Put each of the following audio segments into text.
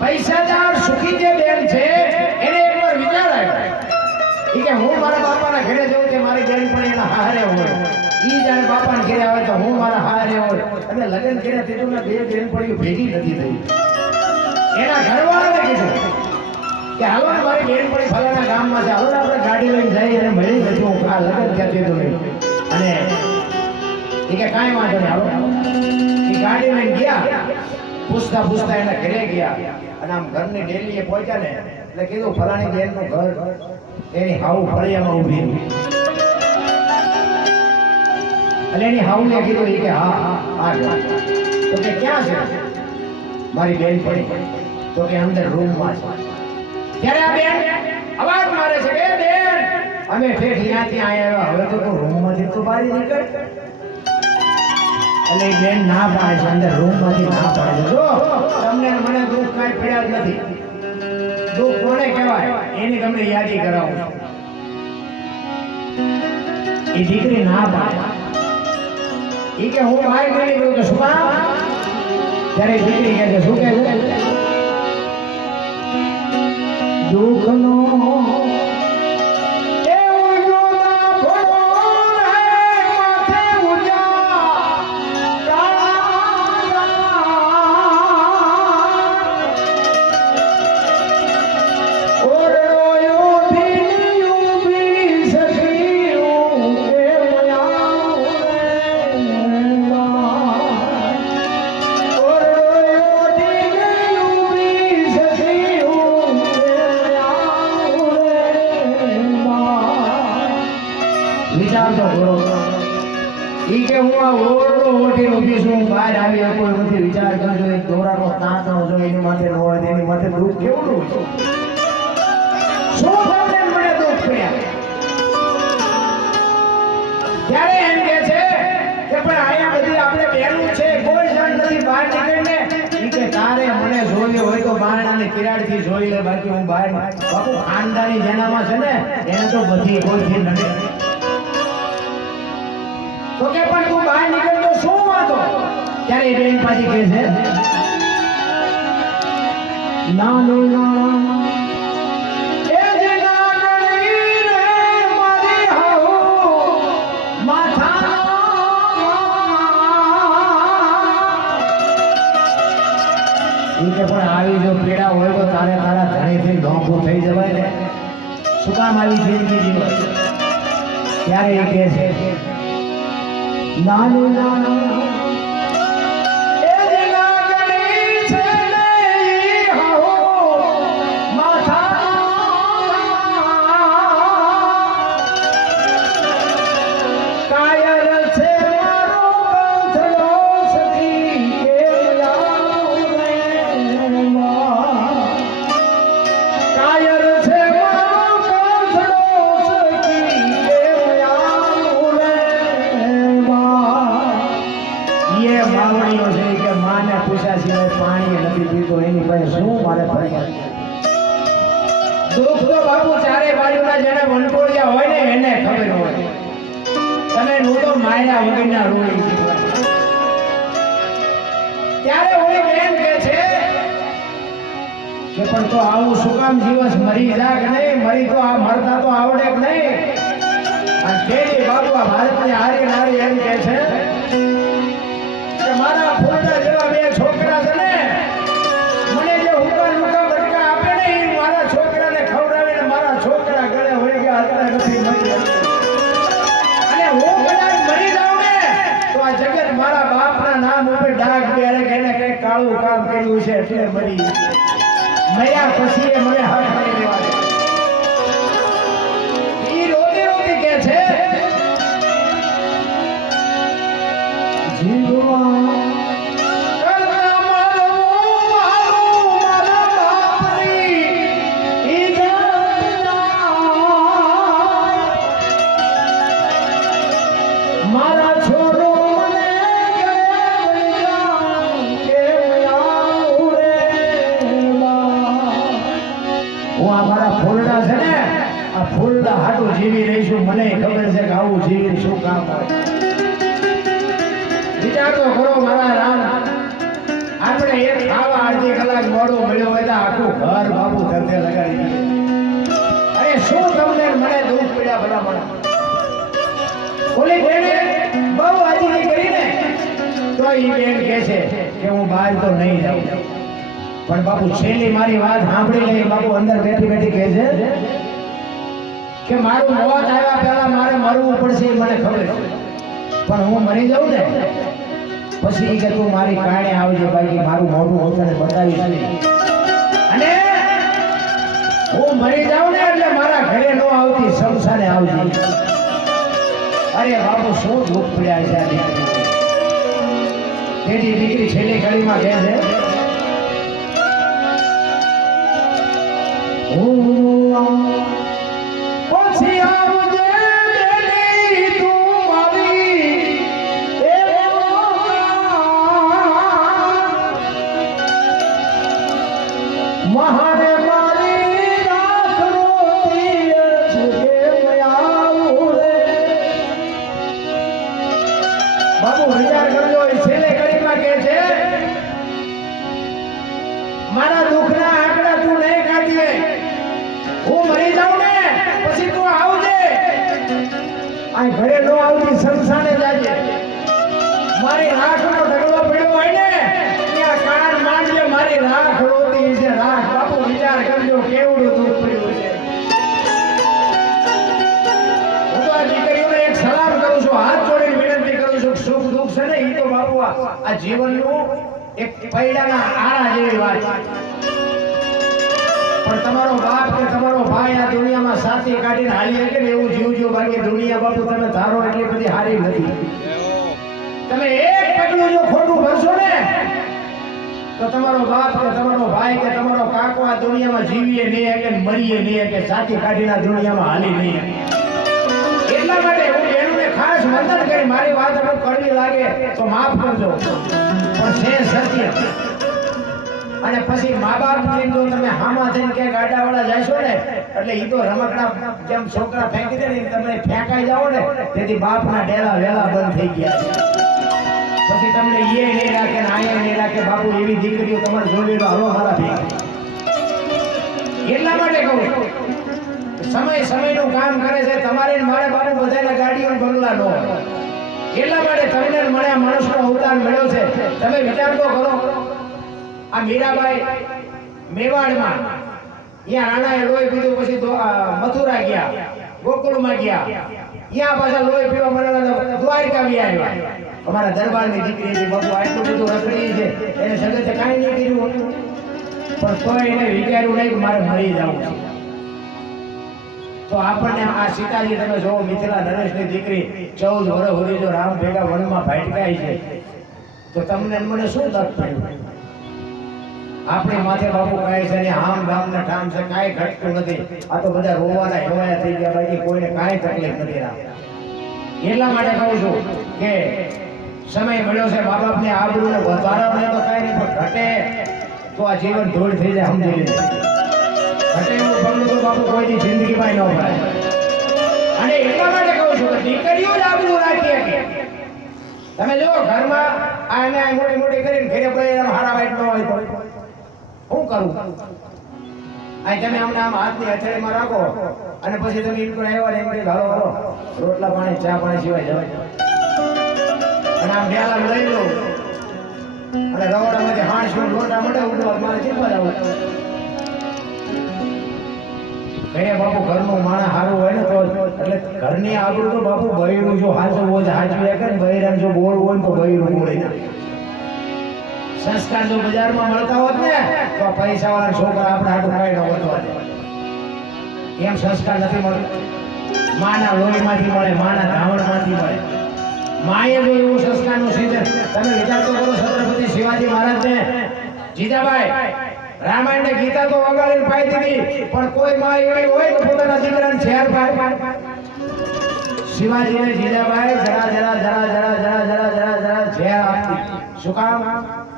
પૈસાદાર સુખી જે બેન છે એને એકવાર વિચાર આવ્યો કે હું મારા બાપાના ઘરે જઉં કે મારી બેન પણ એના હારે હોય, ઈ જાણે બાપાના ઘરે આવે તો હું મારા હારે હોય. એટલે લગ્ન કર્યા તેનું બે બેન પણ ભેગી નથી થઈ. એના ઘરવાળાને કીધું કે હાલો ને મારી બેન પણ ફલાણા ગામમાં છે, હાલો ને આપણે ગાડી લઈને જઈએ અને મળી નથી હું આ લગ્ન ક્યાં દીધું નહીં. અને એ કે કાંઈ વાંધો નહીં, હાલો. એ ગાડી લઈને ગયા, પૂછતા પૂછતા એના ઘરે ગયા અને આમ ઘરની ડેલીએ પહોંચ્યા ને એટલે કીધું ફલાણી બેનનું ઘર એની હાઉ ફળિયામાં ઊભી. એટલે એની હાઉને કીધું એ કે હા આ ઘર. તો કે ક્યાં છે મારી બેન પડી? તો કે અંદર રૂમમાં છે. ત્યારે આ બેન અવાજ મારે છે કે બેન અમે ઠેઠ ત્યાંથી આવ્યા, હવે તો રૂમમાંથી તો બહાર નીકળ. એટલે બેન ના પાડે છે, અંદર રૂમમાંથી ના પાડે છે. જો તમને મને દુઃખ કાંઈ પડ્યા જ નથી. દુઃખ કોને કહેવાય એની તમને યાદી કરાવું. એ દીકરી ના પાડે, એ કે હું બહાર નીકળી ગયું તો શું કામ? ત્યારે દીકરી કહે છે શું કહે છે? દુઃખનો વિચાર તો કરો. ઈ કે હું આ ઓરડો ઓઠીને ઊભી છું, બહાર આવી કોઈ નથી. વિચાર કરજો એક દોરાનો તાંતણો જો એની માથે ન હોય એની માથે દુઃખ કેવડું છે. શું તમને મને દુઃખ પડ્યા? ત્યારે એમ કે છે કે પણ અહીંયા બધી આપણે બેનું છે, કોઈ જણ નથી બહાર નીકળીને. ઈ કે તારે મને જોયો હોય તો બારણાની કિરાડથી જોઈ લે, બાકી હું બહાર. બાપુ ખાનદાની જેનામાં છે ને એને તો બધી કોઈથી નડે. તો કે પણ તું બહાર નીકળ તો શું વાતો? ત્યારે એ બેન પાછી કહે છે નાનું નાનું એ જે નાનણી રે મારી હાઉ માથા. એ કે પણ આવી જો પીડા હોય તો તારે તારા ઘરેથી નોખું થઈ જવાય ને, શું કામ આવી જિંદગી જીવન? ત્યારે એ કહે છે નાનું નાનું એ જે નાનણી છે ને ઈ હાઉ માથા. કાયર છે મારો કંથડો સખી કેમ આવું રે માં. કાયર છે મારો કંથડો સખી કેમ આવું રે માં. એ માવણીઓ છે કે માને પૂછ્યા સિવાય પાણી નથી પીતો, એની પાસે શું મારે ફરક? દુઃખ તો બાપુ ચારે બાજુના જેને વંટોળિયા હોય ને એને ખબર હોય. તમે નું તો માયા વગરના રોઈ છે. ત્યારે ઓલી બેન કહે છે કે પણ તો આવું શું કામ જીવસ મરી જા કે નહીં? મરી તો આ મરતા તો આવડે કે નહીં? અને કેરી બાપુ આ ભારતની હારી નારી એમ કહે છે કે મારા ફૂલડા જેવા બે છોકરા છે ને, મને જે હુકા લુકા બટકા આપે ને એ મારા છોકરાને ખવડાવીને મારા છોકરા ગળે હોય ગયા હતા નથી મરી. અને હું કદાચ મરી જાઉં ને તો આ જગત મારા બાપના નામ ઉપર ડાઘ બેરે કે એને કઈ કાળું કામ કર્યું છે એટલે મરી. મર્યા પછી એ મને હક નહીં દેવા દે. ઈ રોતી રોતી કે છે જીવવા મારા છોરો મને હું આ મારા ફૂલડા છે ને આ ફૂલડા હાટું જીવી રહીશું. મને ખબર છે કે આવું જીવી શું કામ હોય. વિચાર તો કરો મારા રામ. આપણે એક ખાવા અડધી કલાક મોડો મળ્યો હોય તો આખું ઘર બાપુ ધરતે લગાડી દે. અરે શું તમને મને દુઃખ પડ્યા ભલા મને. ઓલી બેને બહુ હાજી કરીને તો ઈ બેન કહે છે કે હું બહાર તો નહીં જાઉં. પણ બાપુ છેલ્લી મારી વાત સાંભળી લઈ. બાપુ અંદર બેઠી બેઠી કહે છે કે મારું મોત આવ્યા પહેલા મારે મરવું પડશે એ મને ખબર છે, પણ હું મરી જાઉં ને પછી કે તું મારી કારણે આવજે બાકી મારું મોઢું હું તને બતાવીશ નહીં. અને હું મરી જાઉં ને એટલે મારા ઘરે ન આવતી, સંસારે આવજે. અરે બાપુ શું દુઃખ પડ્યા છે આ દીકરી. તેની દીકરી છેલ્લી ઘડીમાં કહે છે પછી આવજે બેની તું મારી એ મહાને મારી રાખો તીર છે કે આવું રે. બાબુ વિચાર કરજો. છેલ્લે ઘડીમાં કહે છે મારા દુઃખના આંકડા તું નહીં કાઢીએ, હું મરી જાઉં ને પછી તું આવજે. આ ઘરે નો આવતી સંસાને જાજે. મારી રાખનો ઢગલો પડ્યો હોય ને ત્યાં કાન માંડજે મારી રાખ રોતી છે રાખ. બાપુ વિચાર કરજો કેવડું દુઃખ પડ્યું છે. હું તો આ દીકરીઓને એક સલામ કરું છું, હાથ જોડીને વિનંતી કરું છું. સુખ દુઃખ છે ને એ તો બાપુ આ જીવનનું એક પૈડાના આરા જેવી વાત છે. પણ તમારો બાપ કે તમારો ભાઈ આ દુનિયામાં સાથી કાઢીને હાલી શકે ને એવું જીવજો. બાકી દુનિયા બાપુ તમે ધારો એટલી બધી હારી નથી. તમે એક પગલું જો ખોટું ભરશો ને તો તમારો બાપ કે તમારો ભાઈ કે તમારો કાકો આ દુનિયામાં જીવીએ નહીં કે મરીએ નહીં કે સાથી કાઢીને આ દુનિયામાં હાલી નહીં. એટલા માટે હું બેનોને ખાસ વંદન કરી. મારી વાત અગર કડવી લાગે તો માફ કરજો, પણ છે સત્ય. અને પછી મા બાપ જો તમે હામાં થઈને કે ગાડાવાળા જાશો ને એટલે ઈ તો રમકડા જેમ છોકરા ફેંકી દે ને તમે ફેંકાઈ જાઓ ને તેથી બાપના ડેલા વેલા બંધ થઈ ગયા. પછી તમને એ નહીં રાખે ને આયા નહીં રાખે. બાપુ એવી દીકરીઓ તમારે જોડી લો, હાલો મારા ભેગા. એટલા માટે કહું સમય સમયનું કામ કરે છે. તમારે મારે બાપુ બધાના ગાડીઓ બંગલા નો હોય. એટલા માટે તમને મને આ માણસનો અવતાર મળ્યો છે. તમે વિચાર તો કરો. આ મીરાબાઈ મેવાડમાં ત્યાં રાણાએ લોહી પીધું પછી મથુરા ગયા, ગોકુળમાં ગયા, ત્યાં પાછા લોહી પીવા મળ્યા દ્વારકા બી આવ્યા. અમારા દરબારની દીકરી હતી. બાપુ આટલું બધું રખડી છે એને જગતે કાંઈ નહીં કર્યું હતું, પણ કોઈ એને વિચાર્યું નહીં કે મારે મરી જવું છે. તો આપણને આ સીતાજી તમે જોવો મિથિલા નરેશની દીકરી 14 વર્ષ સુધી જો રામ ભેગા વનમાં ભાટકાય છે તો તમને મને શું દર્દ પડ્યું. આપણી માથે બાપુ કહે છે ને આમ ગામના ઠામ છે, કાંઈ ઘટતું નથી. આ તો બધા રોવાના હેવાયા થઈ ગયા, બાકી કોઈને કાંઈ તકલીફ નથી. એટલા માટે કહું છું કે સમય મળ્યો છે મા બાપને આબરૂને વધારવાને તો કાંઈ નહીં, પણ ઘટે તો આ જીવન ધૂળ થઈ જાય. સમજી લીધું ઘટે એવું પગલું તો બાપુ કોઈની જિંદગીમાં ન ભરાય. અને એટલા માટે કહું છું કે દીકરીઓ જ આબરૂ રાખી શકે. તમે જો ઘરમાં આ મોટી મોટી કરીને ઘરે કોઈ હારા વાઈટ ન હોય તો શું કરું? આ તમે અમને આમ હાથની હથેળીમાં રાખો અને પછી તમે ઇનકો આવ્યા ને એમ કે હાલો હાલો રોટલા પાણી ચા પાણી સિવાય જવાય. અને આમ ડેલા લઈ લો અને રવાડામાંથી હાંસ લોટા મળે ઉડવા મારે ચીપવા જવું. ઘરે બાપુ ઘરનું માણસ સારું હોય ને તો એટલે ઘરની આબરૂ તો બાપુ બૈરું જો હાચું હોય હાચવી કે બૈરાને જો બોલ હોય તો બૈરું બોલે ના. સંસ્કાર જો બજારમાં મળતા હોત ને તો પૈસા વાળા છોકરા આપણે હાટું કાઢી ન હોત. એમ સંસ્કાર નથી મળતા. માના લોહીમાંથી મળે, માના ધાવણમાંથી મળે. માએ જો એવું સંસ્કારનું સિંચન. તમે વિચાર તો કરો છત્રપતિ શિવાજી મહારાજને જીજાબાઈ રામાયણ ને ગીતા તો વગાડીને પાઈ દીધી, પણ કોઈ માં એવી હોય તો પોતાના દીકરાને ઝેર પાય. શિવાજીને જીજાબાઈ જરા જરા જરા જરા જરા જરા જરા જરા ઝેર આપતી. શું કામ?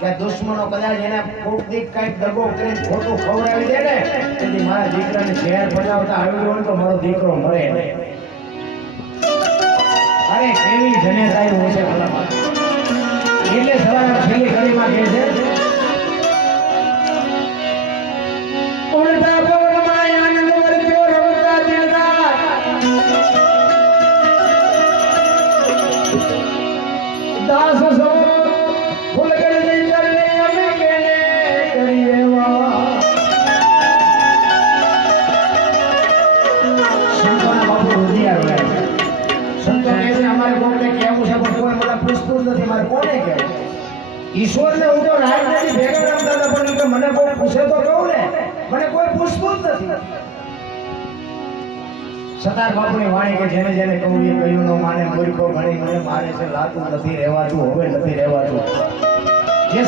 કે દુશ્મનો કદાચ એને કોક દીક કઈક દગો કરીને ખોટું ખવડાવી દે ને તેથી મારા દીકરાને ઝેર પડાવતા આવ્યું હોય તો મારો દીકરો મરે નહીં. અરે કેવી જનેતાઈ હોય છે ભલા. એટલે સવારે છેલ્લી ઘડીમાં કહે છે દાસ સો ફૂલ કરી દઈ ચરણે અમે કેને કરીએ વા સંતોના બાપુ રુધિયા રોયા છે. સંતો કહે છે અમારે કોઈને કહેવું છે પણ કોઈ મને પૂછતું જ નથી મારે કોને કહેવું. ઈશ્વરને હું તો રાજનીતિ ભેગા રમતા હતા પણ કે મને કોઈ પૂછે તો કહું ને મને કોઈ પૂછતું જ નથી. સતાર બાપુની વાણી કે જેને જેને કહું એ કહ્યું ન માને મૂર્ખો ઘણી મને મારે છે લાતું નથી રહેવાતું હવે નથી રહેવાતું.